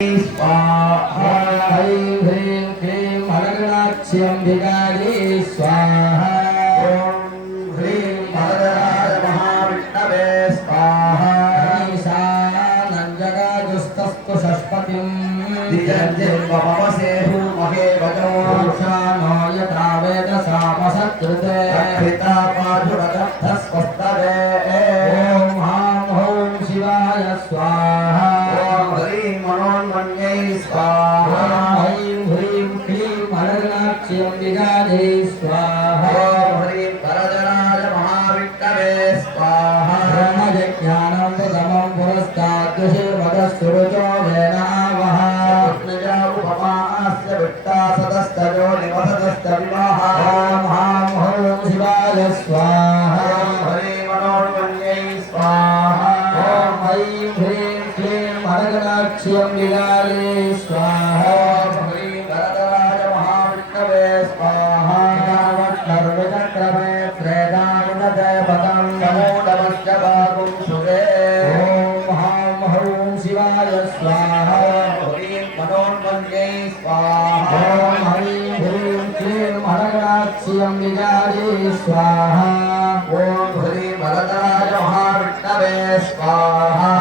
स्वाहा ह्रीं ह्रीं क्लीं हरगणाक्ष्यम्बिकायै स्वाहा ॐ ह्रीं वरदराज महाविष्णवे स्वाहा ईशानञ्जगाजुस्तस्तु षष्पतिं दिजन्जिर्वमवसेहु महे वजो शानो यथा वेदसामसत्कृते रक्षिता पादुरदत्तस्वस्तवे ॐ हां हौं शिवाय स्वाहा मनोन्मन्यै स्वाहा ऐं ह्रीं क्लीं हरगणाक्ष्यम्बिकायै स्वाहा ह्रीं वरदराज महाविष्णवे स्वाहा ब्रह्मज्ञानं प्रथमं पुरस्ताद्विषेर्मदस्सुरुचो वेनावः कृष्णजा उपमास्य विट्टा सदस्तजो निवसतस्तविवाह ॐ हां हौं शिवाय स्वाहा ह्रीं मनोन्मन्यै स्वाहा ॐ ऐं ह्रीं हरगणाक्ष्यम्बिकायै स्वाहा ह्रीं वरदराज महाविष्णवे स्वाहा सर्वचक्रमे त्रेदामिनजयपदं नमो नमश्च भागुं सुरे ॐ हां हौं शिवाय स्वाहा ह्रीं मनोन्मन्यै स्वाहा ॐ ऐं ह्रीं क्लीं हरगणाक्ष्यम्बिकायै स्वाहा ॐ ह्रीं वरदराज महाविष्णवे स्वाहा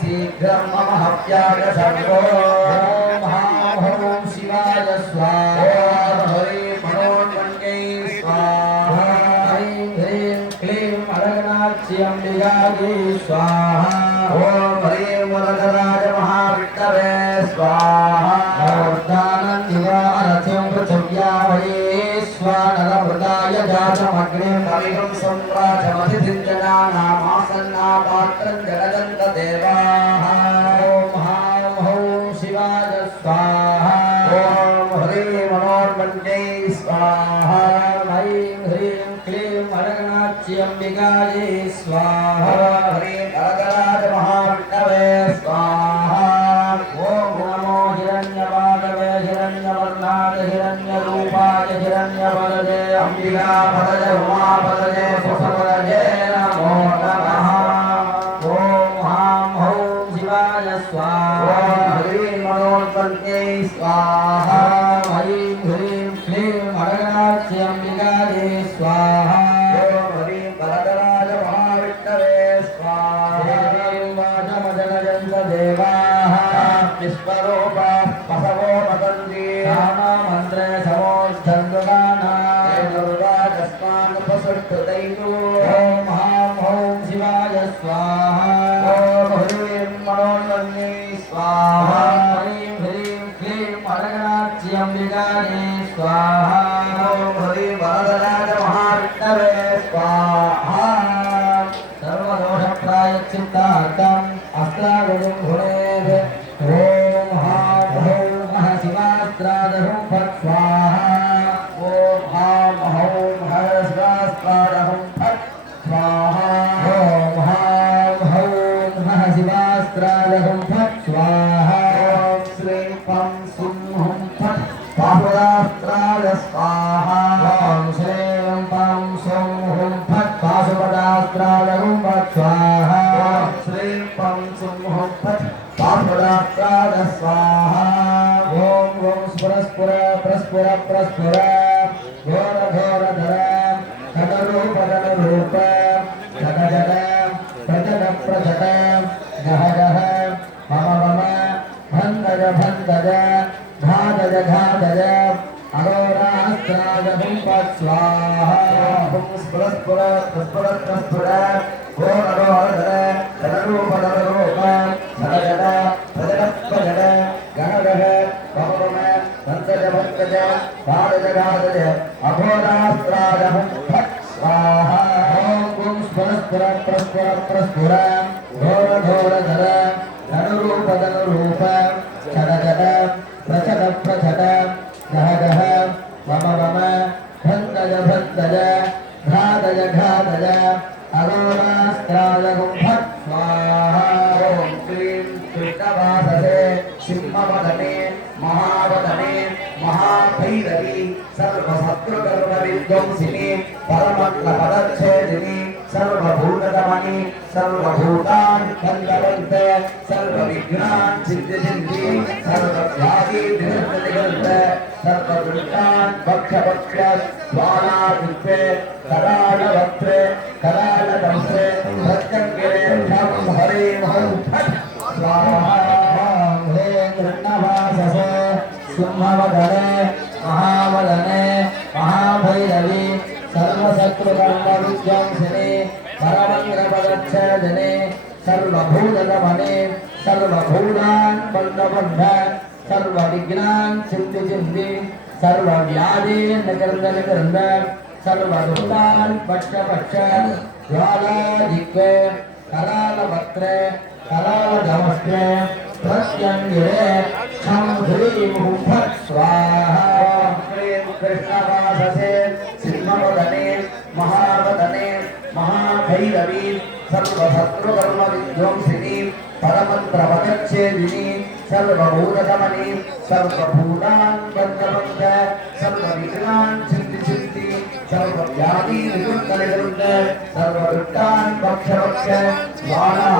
शीघ्रं मम हव्याय शम्भो ॐ हां हौं शिवाय स्वाहा ह्रीं मनोन्मन्यै स्वाहा ऐं ह्रीं क्लीं हरगणाक्ष्यम्बिकायै स्वाहा ॐ ह्रीं वरदराज महाविष्णवे स्वाहा निवारथिं पृथिव्या वैश्वानरमृताय जातमग्निं कविं सम्राजमतिथिं जनानामासन्नापात्रं जगदन्तदेवाः ॐ हां हौं शिवाय स्वाहा ॐ ह्रीं मनोन्मन्यै स्वाहा ऐं ह्रीं क्लीं हरगणाक्ष्यम्बिकायै स्वाहा ह्रीं वरदराज महाविष्णवे स्वाहा ॐ नमो हिरण्यपादवे हिरण्यवर्णाय हिरण्यरूपाय हिरण्यवरदे अम्बिकापदये उमापदये सुखपदये नमो नमः ॐ हां हौं शिवाय स्वाहा ह्रीं मनोन्मन्यै स्वाहा ऐं ह्रीं क्लीं हरगणाक्ष्यम्बिकायै स्वाहा ह्रीं वरदराज महाविष्णवे स्वाहा ह्रीं वाचमजनयन्त देवाः विश्वरूपा बसवो वदन्ति नाममन्त्रे समोद्धन्दुगाना दुर्गाकस्मानुपसृष्टुदैतु ॐ हां हौं शिवाय स्वाहा ॐ ह्रीं मनोन्मन्यै स्वाहा ह्रीं ह्रीं क्लीं हरगणाक्ष्यम्बिकायै स्वाहा ॐ ह्रीं वरदराज महाविष्णवे स्वाहा सर्वदोषप्रायश्चित्तार्थम् अस्त्रागुणं भुनेत् ॐ हां हौं शिवास्त्रादहं फट् स्वाहा ॐ हां हौं शिवास्त्रादहं फट् स्वाहा ॐ हां हौं शिवास्त्रादहं फट् स्वाहा ॐ श्रीं पं सुं हुं फट् पाशुपदास्त्राय स्वाहा ॐ श्रीं पं सुं हुं फट् पाशुपदास्त्रादहं फट् स्वाहा ॐ श्रीं पं सुं हुं फट् पाशुपदास्त्राय स्वाहा ॐ ॐ स्फुर प्रस्फुर प्रस्फुर घोर घोर धर खडरूप धनरूप जग जग प्रजग प्रजग गह गह मम मम भन्दज भन्दज घादज घादज अघोरास्त्रादहं फट् स्वाहा ॐ स्फुर स्फुर प्रस्फुर प्रस्फुर घोर घोर धर खडरूप धनरूप जग जग प्रजग प्रजग गह गह मम मम भन्दज भन्दज घादज घादज अघोरास्त्रादहं फट् स्वाहा ॐ स्फुर स्फुर प्रस्फुर प्रस्फुर घोर घोर धर धनुरूप धनुरूप छद छद प्रचद प्रचद गह गह मम मम भन्दज भन्दज घादज घादज अघोरास्त्रादहं फट् स्वाहा ॐ क्लीं कृष्णवाससे सिंहवदने महावदने महाभैरवी सर्वशत्रुकर्मविद्ये विध्वंसिनी परमत्तपदच्छेदिनी सर्वभूतदमनी सर्वभूतान् बन्धवन्ते सर्वविघ्नान् सिद्धिसिद्धि सर्वव्याधि विनिर्मुक्ते सर्वदुष्टान् भक्ष ज्वालादित्ये करालवक्त्रे करालदंसे भक्तङ्गिरे ठं हरिं हं फट् स्वाहा ह्रीं कृष्णवाससे सिंहवदने महावदने महाभैरवी सर्वशत्रुकर्मविध्वंसिनी परमङ्गलपदच्छेदिनी सर्वभूतदमने सर्वभूतान् बन्धबन्ध सर्वविघ्नान् सिद्धिसिद्धि सर्वव्याधीन् निकर्द सर्वदुष्टान् पक्ष ज्वालादिक्वे करालवक्त्रे करालदमस्त्रे प्रत्यङ्गिरे क्षं ह्रीं हुं फट् स्वाहा ह्रीं कृष्णवाससे सिंहवदने महावदने महाभैरवी सर्वशत्रुकर्मविध्वंसिनी परमन्त्रपदच्छेदिनी सर्वभूतदमनी सर्वभूतान् बन्धबन्ध सर्वविघ्नान् सिद्धिसिद्धि सर्वव्याधि निकुञ्जनिकुञ्ज सर्वदुष्टान् भक्ष स्वाहा